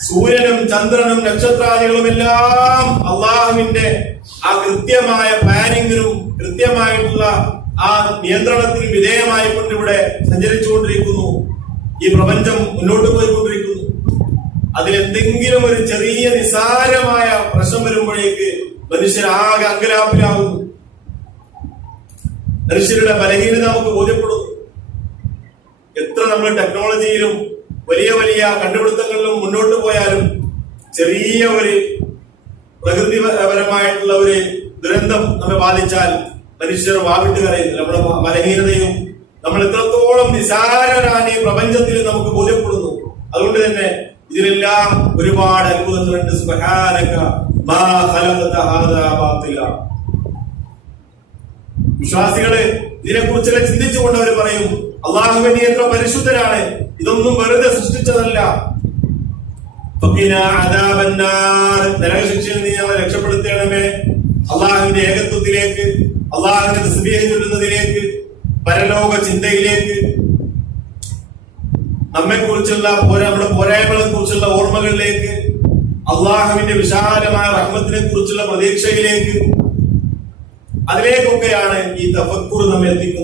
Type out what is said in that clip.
സൂര്യനും ചന്ദ്രനും നക്ഷത്രാദികളും എല്ലാം അള്ളാഹുവിന്റെ ആ കൃത്യമായ പ്ലാനിങ്ങിനും കൃത്യമായിട്ടുള്ള ആ നിയന്ത്രണത്തിനും വിധേയമായിക്കൊണ്ട് ഇവിടെ സഞ്ചരിച്ചുകൊണ്ടിരിക്കുന്നു. ഈ പ്രപഞ്ചം മുന്നോട്ട് പോയിക്കൊണ്ടിരിക്കുന്നു. അതിലെന്തെങ്കിലും ഒരു ചെറിയ നിസാരമായ പ്രശ്നം വരുമ്പോഴേക്ക് മനുഷ്യരാകെ അങ്കലാപ്പിലാകുന്നു. മനുഷ്യരുടെ ബലഹീനത നമുക്ക് ബോധ്യപ്പെടുന്നു. എത്ര നമ്മൾ ടെക്നോളജിയിലും വലിയ വലിയ കണ്ടുപിടുത്തങ്ങളിലും മുന്നോട്ട് പോയാലും ചെറിയ ഒരു പ്രകൃതിപരമായിട്ടുള്ള ഒരു ദുരന്തം നമ്മെ ബാധിച്ചാൽ മനുഷ്യർ വാവിട്ട് കരയുന്നു നമ്മുടെ ബലഹീനതയും നമ്മൾ എത്രത്തോളം നിസാരരാണ് ഈ പ്രപഞ്ചത്തിൽ നമുക്ക് ബോധ്യപ്പെടുന്നു. അതുകൊണ്ട് തന്നെ ഇതിലെല്ലാം ഒരുപാട് അത്ഭുതങ്ങളുണ്ട്. വിശ്വാസികൾ ഇതിനെക്കുറിച്ചെല്ലാം ചിന്തിച്ചുകൊണ്ട് അവർ പറയും അള്ളാഹുവിനെ എത്ര പരിശുദ്ധരാണ്. ഇതൊന്നും വെറുതെ സൃഷ്ടിച്ചതല്ല. രക്ഷപ്പെടുത്തേണമേ നീ അള്ളാഹുവിന്റെ ഏകത്വത്തിലേക്ക് അള്ളാഹുവിന്റെ ചൊല്ലുന്നതിലേക്ക് പരലോക ചിന്തയിലേക്ക്. നമ്മെ കുറിച്ചുള്ള നമ്മുടെ പോരായ്മകളെ കുറിച്ചുള്ള ഓർമ്മകളിലേക്ക് അള്ളാഹുവിന്റെ വിശാലമായ റഹ്മത്തിനെ കുറിച്ചുള്ള പ്രതീക്ഷയിലേക്ക് അതിലേക്കൊക്കെയാണ് ഈ തഫക്കൂർ നമ്മെ എത്തിക്കുന്നത്.